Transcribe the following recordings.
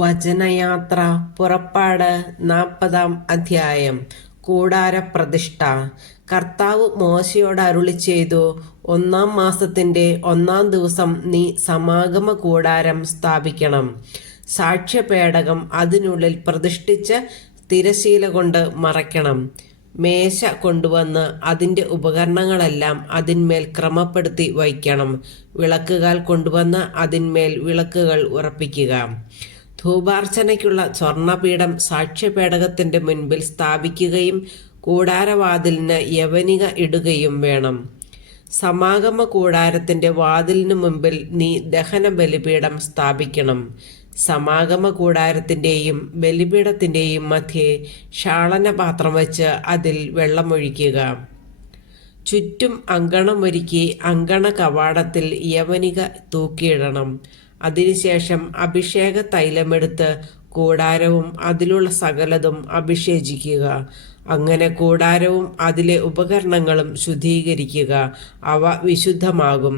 വചനയാത്ര പുറപ്പാട് 40 അധ്യായം. കൂടാരപ്രതിഷ്ഠ. കർത്താവ് മോശയോട് അരുളിച്ചെയ്തു, 1 മാസത്തിന്റെ 1 ദിവസം നീ സമാഗമ കൂടാരം സ്ഥാപിക്കണം. സാക്ഷ്യപേടകം അതിനുള്ളിൽ പ്രതിഷ്ഠിച്ച് തിരശീല കൊണ്ട് മറയ്ക്കണം. മേശ കൊണ്ടുവന്ന് അതിൻ്റെ ഉപകരണങ്ങളെല്ലാം അതിന്മേൽ ക്രമപ്പെടുത്തി വയ്ക്കണം. വിളക്കുകൾ കൊണ്ടുവന്ന് അതിന്മേൽ വിളക്കുകൾ ഉറപ്പിക്കുക. ധൂപാർച്ചനയ്ക്കുള്ള സ്വർണപീഠം സാക്ഷ്യപേടകത്തിന്റെ മുൻപിൽ സ്ഥാപിക്കുകയും കൂടാരവാതിലിന് യവനിക ഇടുകയും വേണം. സമാഗമ കൂടാരത്തിന്റെ വാതിലിനു മുൻപിൽ നീ ദഹന ബലിപീഠം സ്ഥാപിക്കണം. സമാഗമ കൂടാരത്തിന്റെയും ബലിപീഠത്തിന്റെയും മധ്യേ ഷാളനപാത്രം വച്ച് അതിൽ വെള്ളമൊഴിക്കുക. ചുറ്റും അങ്കണമൊരുക്കി അങ്കണ കവാടത്തിൽ യവനിക തൂക്കിയിടണം. അതിനുശേഷം അഭിഷേക തൈലമെടുത്ത് കൂടാരവും അതിലുള്ള സകലതും അഭിഷേചിക്കുക. അങ്ങനെ കൂടാരവും അതിലെ ഉപകരണങ്ങളും ശുദ്ധീകരിക്കുക, അവ വിശുദ്ധമാകും.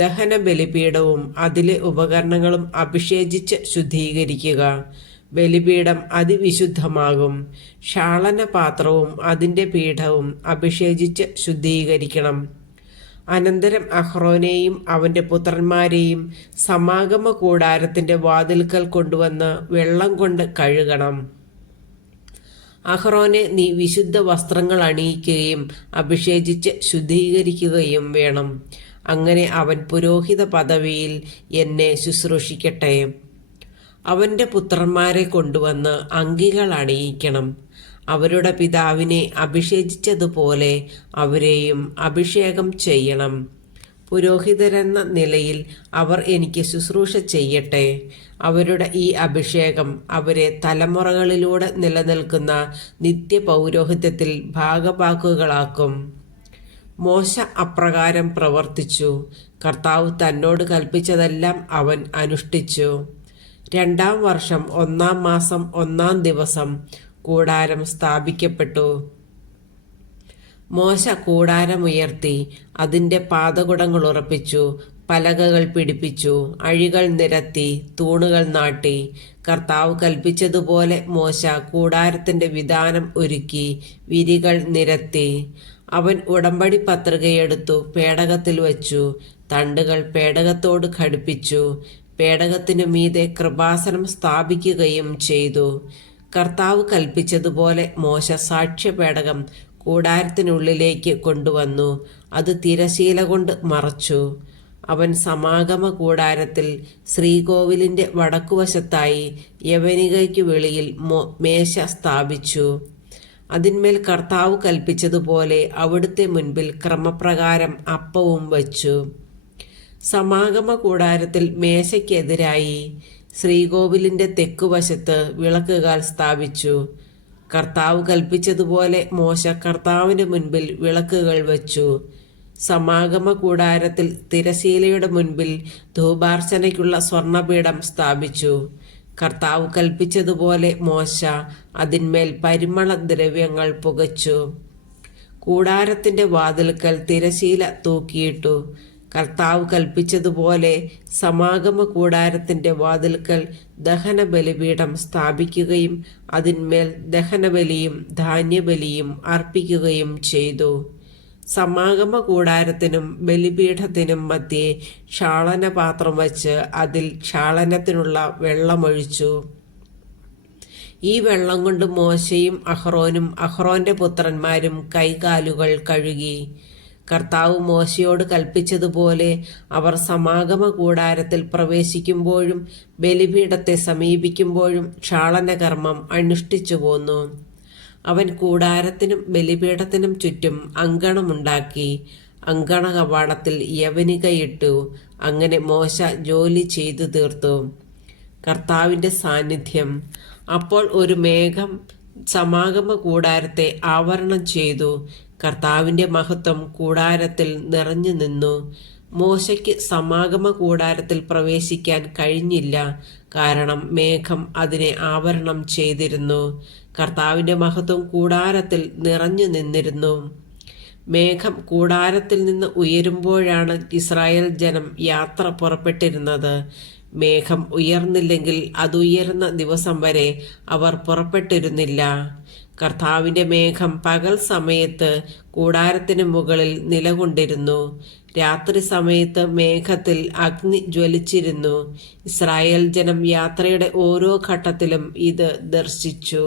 ദഹന ബലിപീഠവും അതിലെ ഉപകരണങ്ങളും അഭിഷേചിച്ച് ശുദ്ധീകരിക്കുക, ബലിപീഠം അതിവിശുദ്ധമാകും. ഷാളനപാത്രവും അതിൻ്റെ പീഠവും അഭിഷേചിച്ച് ശുദ്ധീകരിക്കണം. അനന്തരം അഹ്റോനെയും അവൻ്റെ പുത്രന്മാരെയും സമാഗമ കൂടാരത്തിൻ്റെ വാതിൽക്കൽ കൊണ്ടുവന്ന് വെള്ളം കൊണ്ട് കഴുകണം. അഹ്റോനെ നീ വിശുദ്ധ വസ്ത്രങ്ങൾ അണിയിക്കുകയും അഭിഷേചിച്ച് ശുദ്ധീകരിക്കുകയും വേണം. അങ്ങനെ അവൻ പുരോഹിത പദവിയിൽ എന്നെ ശുശ്രൂഷിക്കട്ടെ. അവൻ്റെ പുത്രന്മാരെ കൊണ്ടുവന്ന് അങ്കികൾ അണിയിക്കണം. അവരുടെ പിതാവിനെ അഭിഷേചിച്ചതുപോലെ അവരെയും അഭിഷേകം ചെയ്യണം. പുരോഹിതരെന്ന നിലയിൽ അവർ എനിക്ക് ശുശ്രൂഷ ചെയ്യട്ടെ. അവരുടെ ഈ അഭിഷേകം അവരെ തലമുറകളിലൂടെ നിലനിൽക്കുന്ന നിത്യപൗരോഹിത്യത്തിൽ ഭാഗഭാക്കുകളാക്കും. മോശ അപ്രകാരം പ്രവർത്തിച്ചു. കർത്താവ് തന്നോട് കൽപ്പിച്ചതെല്ലാം അവൻ അനുഷ്ഠിച്ചു. 2 വർഷം 1 മാസം 1 ദിവസം കൂടാരം സ്ഥാപിക്കപ്പെട്ടു. മോശ കൂടാരമുയർത്തി അതിൻ്റെ പാദകുടങ്ങൾ ഉറപ്പിച്ചു, പലകകൾ പിടിപ്പിച്ചു, അഴികൾ നിരത്തി, തൂണുകൾ നാട്ടി. കർത്താവ് കൽപ്പിച്ചതുപോലെ മോശ കൂടാരത്തിൻ്റെ വിധാനം ഒരുക്കി, വിരികൾ നിരത്തി. അവൻ ഉടമ്പടി പത്രികയെടുത്തു പേടകത്തിൽ വച്ചു, തണ്ടുകൾ പേടകത്തോട് ഘടിപ്പിച്ചു. പേടകത്തിനു മീതെ കൃപാസനം സ്ഥാപിക്കുകയും ചെയ്തു. കർത്താവ് കൽപ്പിച്ചതുപോലെ മോശ സാക്ഷ്യപേടകം കൂടാരത്തിനുള്ളിലേക്ക് കൊണ്ടുവന്നു, അത് തിരശീല കൊണ്ട് മറച്ചു. അവൻ സമാഗമ കൂടാരത്തിൽ ശ്രീകോവിലിൻ്റെ വടക്കുവശത്തായി യവനികയ്ക്കു വെളിയിൽ മേശ സ്ഥാപിച്ചു. അതിന്മേൽ കർത്താവ് കൽപ്പിച്ചതുപോലെ അവിടുത്തെ മുൻപിൽ ക്രമപ്രകാരം അപ്പവും വച്ചു. സമാഗമ കൂടാരത്തിൽ മേശയ്ക്കെതിരായി ശ്രീകോവിലിൻ്റെ തെക്കുവശത്ത് വിളക്കുകൾ സ്ഥാപിച്ചു. കർത്താവ് കൽപ്പിച്ചതുപോലെ മോശ കർത്താവിൻ്റെ മുൻപിൽ വിളക്കുകൾ വച്ചു. സമാഗമ കൂടാരത്തിൽ തിരശീലയുടെ മുൻപിൽ ധൂപാർച്ചനയ്ക്കുള്ള സ്വർണപീഠം സ്ഥാപിച്ചു. കർത്താവ് കൽപ്പിച്ചതുപോലെ മോശ അതിന്മേൽ പരിമള ദ്രവ്യങ്ങൾ പുകച്ചു. കൂടാരത്തിൻ്റെ വാതിൽക്കൽ തിരശീല തൂക്കിയിട്ടു. കർത്താവ് കൽപ്പിച്ചതുപോലെ സമാഗമ കൂടാരത്തിൻ്റെ വാതിൽക്കൽ ദഹന ബലിപീഠം സ്ഥാപിക്കുകയും അതിന്മേൽ ദഹനബലിയും ധാന്യബലിയും അർപ്പിക്കുകയും ചെയ്തു. സമാഗമ കൂടാരത്തിനും ബലിപീഠത്തിനും മധ്യേ ക്ഷാളനപാത്രം വച്ച് അതിൽ ക്ഷാളനത്തിനുള്ള വെള്ളമൊഴിച്ചു. ഈ വെള്ളം കൊണ്ട് മോശയും അഹ്റോനും അഹ്റോന്റെ പുത്രന്മാരും കൈകാലുകൾ കഴുകി. കർത്താവ് മോശയോട് കൽപ്പിച്ചതുപോലെ അവർ സമാഗമ കൂടാരത്തിൽ പ്രവേശിക്കുമ്പോഴും ബലിപീഠത്തെ സമീപിക്കുമ്പോഴും ക്ഷാളനകർമ്മം അനുഷ്ഠിച്ചു പോന്നു. അവൻ കൂടാരത്തിനും ബലിപീഠത്തിനും ചുറ്റും അങ്കണമുണ്ടാക്കി. അങ്കണ കവാടത്തിൽ യവനികയിട്ടു. അങ്ങനെ മോശ ജോലി ചെയ്തു തീർത്തു. കർത്താവിൻ്റെ സാന്നിധ്യം. അപ്പോൾ ഒരു മേഘം സമാഗമ കൂടാരത്തെ ആവരണം ചെയ്തു. കർത്താവിൻ്റെ മഹത്വം കൂടാരത്തിൽ നിറഞ്ഞു നിന്നു. മോശയ്ക്ക് സമാഗമ കൂടാരത്തിൽ പ്രവേശിക്കാൻ കഴിഞ്ഞില്ല, കാരണം മേഘം അതിനെ ആവരണം ചെയ്തിരുന്നു. കർത്താവിൻ്റെ മഹത്വം കൂടാരത്തിൽ നിറഞ്ഞു നിന്നിരുന്നു. മേഘം കൂടാരത്തിൽ നിന്ന് ഉയരുമ്പോഴാണ് ഇസ്രായേൽ ജനം യാത്ര പുറപ്പെട്ടിരുന്നത്. മേഘം ഉയർന്നില്ലെങ്കിൽ അതുയർന്ന ദിവസം വരെ അവർ പുറപ്പെട്ടിരുന്നില്ല. കർത്താവിൻ്റെ മേഘം പകൽ സമയത്ത് കൂടാരത്തിന് മുകളിൽ നിലകൊണ്ടിരുന്നു. രാത്രി സമയത്ത് മേഘത്തിൽ അഗ്നി ജ്വലിച്ചിരുന്നു. ഇസ്രായേൽ ജനം യാത്രയുടെ ഓരോ ഘട്ടത്തിലും ഇത് ദർശിച്ചു.